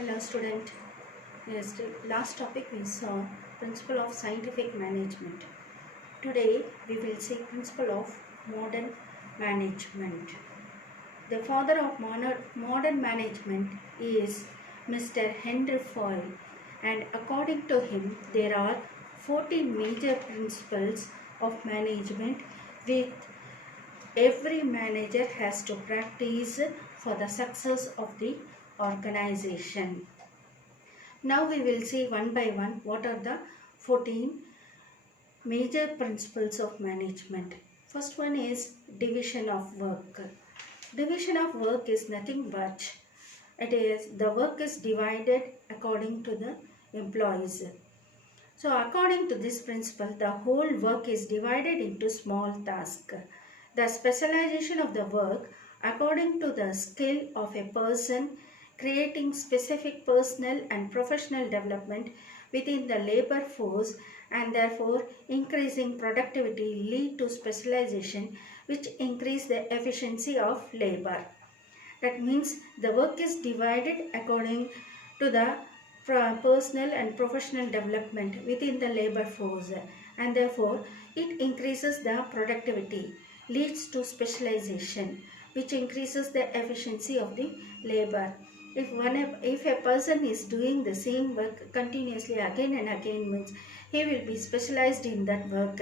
Hello student. Yes, the last topic we saw principle of scientific management. Today we will see principle of modern management. The father of modern management is Mr. Henry Ford, and according to him there are 14 major principles of management with every manager has to practice for the success of the organization. Now we will see one by one what are the 14 major principles of management. First one is division of work. Division of work is nothing but the work is divided according to the employees. So according to this principle, the whole work is divided into small tasks. The specialization of the work according to the skill of a person, creating specific personal and professional development within the labor force, and therefore increasing productivity lead to specialization, which increase the efficiency of labor. That means the work is divided according to the personal and professional development within the labor force, and therefore it increases the productivity, leads to specialization, which increases the efficiency of the labor. If a person is doing the same work continuously again and again, means he will be specialized in that work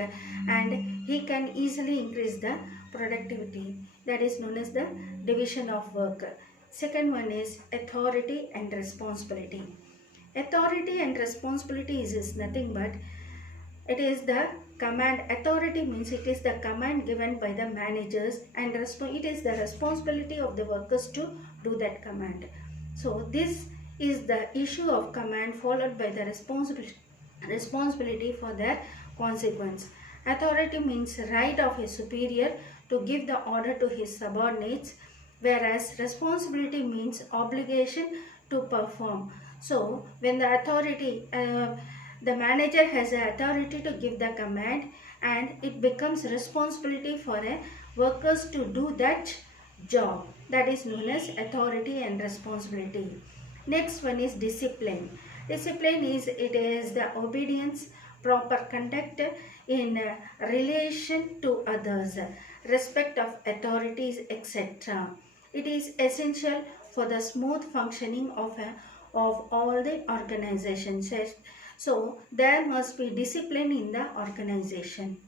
and he can easily increase the productivity. That is known as the division of work. Second one is authority and responsibility. Authority and responsibility is nothing but it is the command. Authority means it is the command given by the managers, and it is the responsibility of the workers to do that command. So this is the issue of command followed by the responsibility for their consequence. Authority means right of a superior to give the order to his subordinates, whereas responsibility means obligation to perform. So when the manager has the authority to give the command, and it becomes responsibility for a workers to do that job. That is known as authority and responsibility. Next one is discipline. Discipline is the obedience, proper conduct in relation to others, respect of authorities, etc. It is essential for the smooth functioning of all the organizations. So there must be discipline in the organization.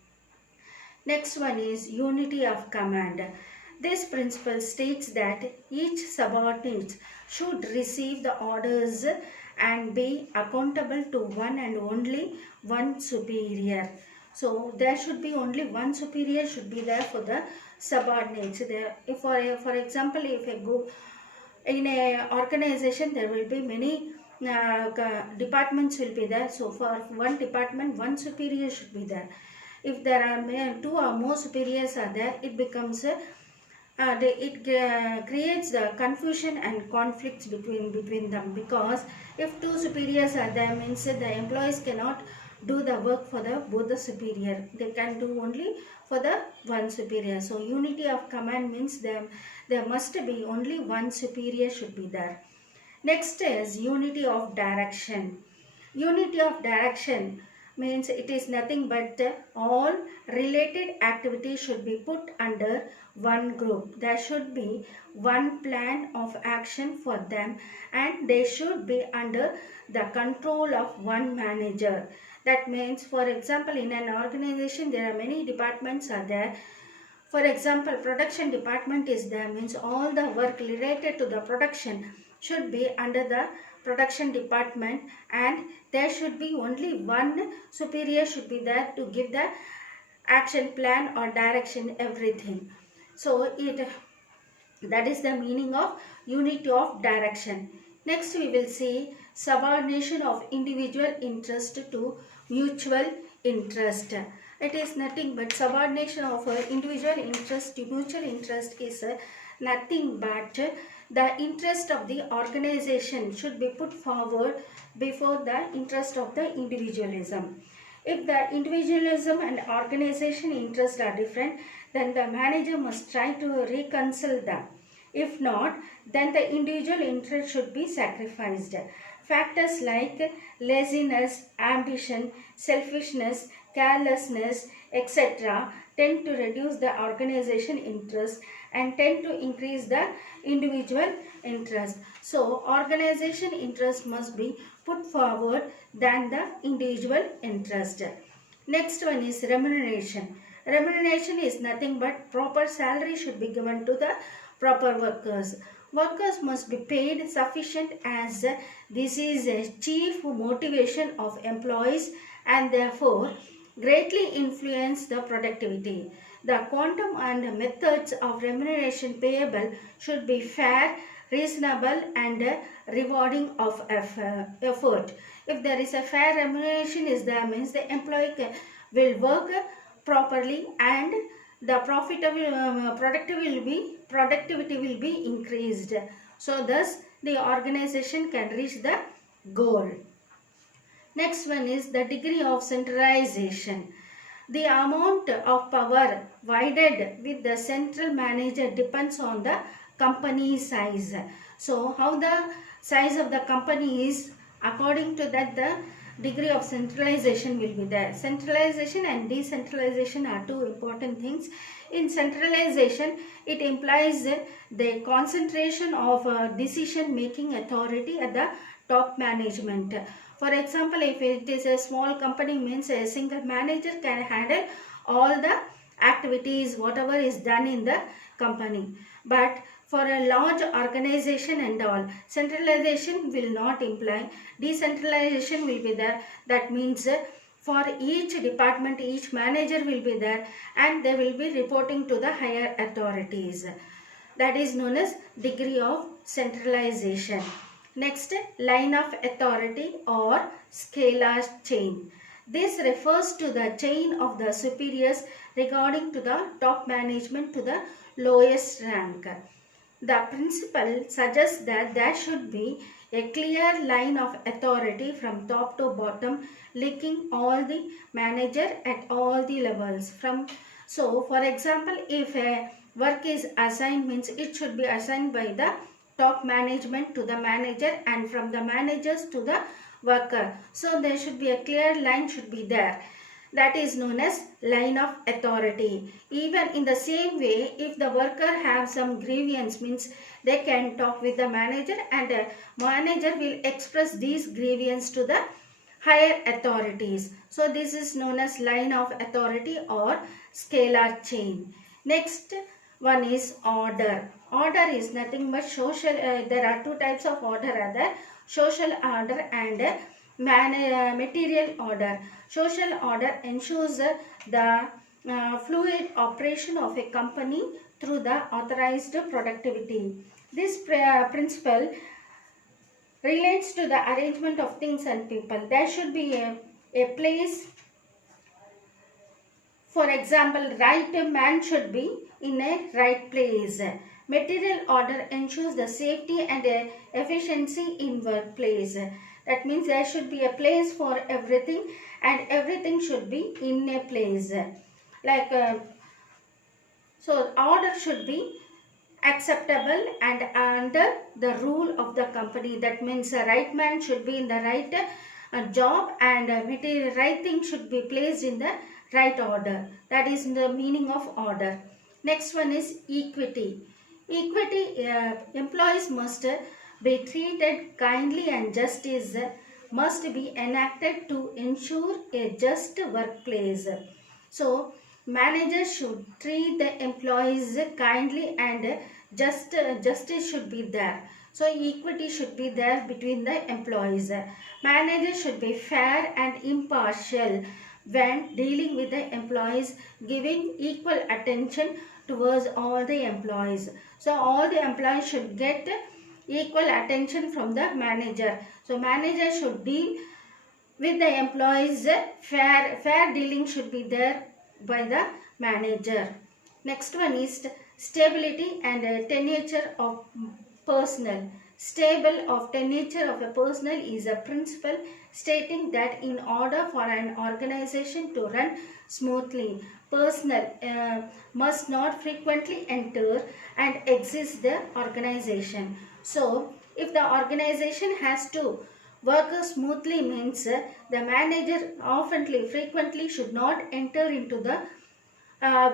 Next one is unity of command. This principle states that each subordinate should receive the orders and be accountable to one and only one superior. So there should be only one superior should be there for the subordinates. For example, if a group in a organization there will be many departments will be there. So for one department, one superior should be there. If there are two or more superiors are there, it becomes creates the confusion and conflicts between them, because if two superiors are there, means the employees cannot do the work for both the superior. They can do only for the one superior. So unity of command means there must be only one superior should be there. Next is unity of direction. Unity of direction means it is nothing but all related activities should be put under one group. There should be one plan of action for them, and they should be under the control of one manager. That means, for example, in an organization there are many departments are there. For example, production department is there, means all the work related to the production should be under the production department, and there should be only one superior should be there to give the action plan or direction, everything. So that is the meaning of unity of direction. Next we will see subordination of individual interest to mutual interest. It is nothing but subordination of individual interest to mutual interest is nothing but the interest of the organization should be put forward before the interest of the individualism. If the individualism and organization interests are different, then the manager must try to reconcile them. If not, then the individual interest should be sacrificed. Factors like laziness, ambition, selfishness, carelessness, etc. tend to reduce the organization interest and tend to increase the individual interest. So, organization interest must be put forward than the individual interest. Next one is remuneration. Remuneration is nothing but proper salary should be given to the proper workers. Workers must be paid sufficient as this is a chief motivation of employees and therefore greatly influence the productivity. The quantum and methods of remuneration payable should be fair, reasonable and rewarding of effort. If there is a fair remuneration is there, means the employee will work properly and the productivity will be increased. So thus the organization can reach the goal. Next one is the degree of centralization. The amount of power provided with the central manager depends on the company size. So how the size of the company is, according to that the degree of centralization will be there. Centralization and decentralization are two important things. In centralization, it implies the concentration of decision making authority at the top management. For example, if it is a small company, means a single manager can handle all the activities, whatever is done in the company. But for a large organization and all, centralization will not imply, decentralization will be there. That means for each department, each manager will be there and they will be reporting to the higher authorities. That is known as degree of centralization. Next, line of authority or scalar chain. This refers to the chain of the superiors regarding to the top management to the lowest rank. The principle suggests that there should be a clear line of authority from top to bottom, linking all the manager at all the levels. So, for example, if a work is assigned, means it should be assigned by the top management to the manager and from the managers to the worker. So, there should be a clear line should be there. That is known as line of authority. Even in the same way, if the worker have some grievance, means they can talk with the manager and the manager will express these grievance to the higher authorities. So this is known as line of authority or scalar chain. Next one is order. Order is nothing but social, there are two types of order are there, social order and material order. Social order ensures the fluid operation of a company through the authorized productivity. This principle relates to the arrangement of things and people. There should be a place. For example, right man should be in a right place. Material order ensures the safety and efficiency in workplace. That means there should be a place for everything and everything should be in a place. So order should be acceptable and under the rule of the company. That means the right man should be in the right job and material right thing should be placed in the right order. That is the meaning of order. Next one is equity. Equity, employees must be treated kindly and justice must be enacted to ensure a just workplace. So, managers should treat the employees kindly and justice should be there. So, equity should be there between the employees. Managers should be fair and impartial when dealing with the employees, giving equal attention towards all the employees. So, all the employees should get equal attention from the manager. So, manager should deal with the employees, fair dealing should be there by the manager. Next one is stability and tenure of personnel. Stable of the nature of a personnel is a principle stating that in order for an organization to run smoothly, personnel must not frequently enter and exit the organization. So, if the organization has to work smoothly means the manager oftenly, frequently should not enter into the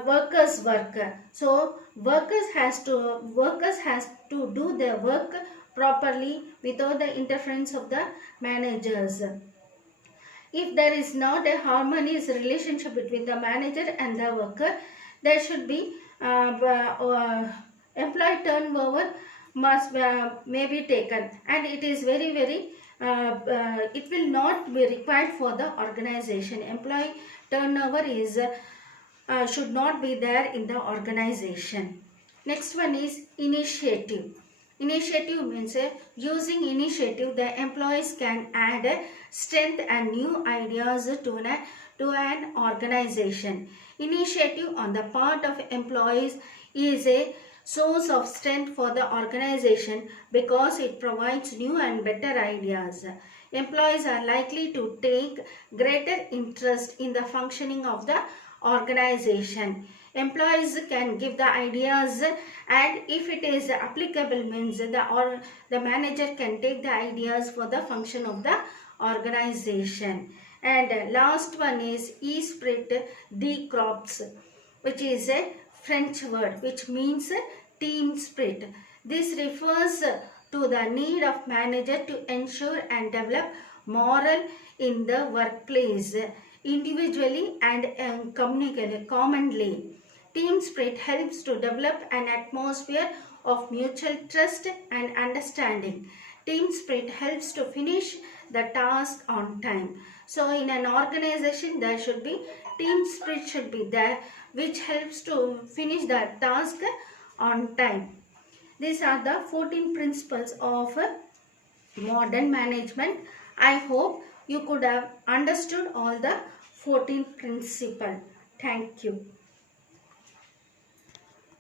workers work. So workers has to do their work properly without the interference of the managers. If there is not a harmonious relationship between the manager and the worker, there should be employee turnover must may be taken, and it is very it will not be required for the organization. Employee turnover is should not be there in the organization. Next one is initiative. Initiative means using initiative the employees can add strength and new ideas to an organization. Initiative on the part of employees is a source of strength for the organization because it provides new and better ideas. Employees are likely to take greater interest in the functioning of the organization. Employees can give the ideas, and if it is applicable means the manager can take the ideas for the function of the organization. And last one is esprit de corps, which is a French word which means team spirit. This refers to the need of manager to ensure and develop moral in the workplace individually and commonly. Team spirit helps to develop an atmosphere of mutual trust and understanding. Team spirit helps to finish the task on time. So in an organization there should be team spirit should be there, which helps to finish the task on time. These are the 14 principles of modern management. I hope you could have understood all the 14 principles. Thank you.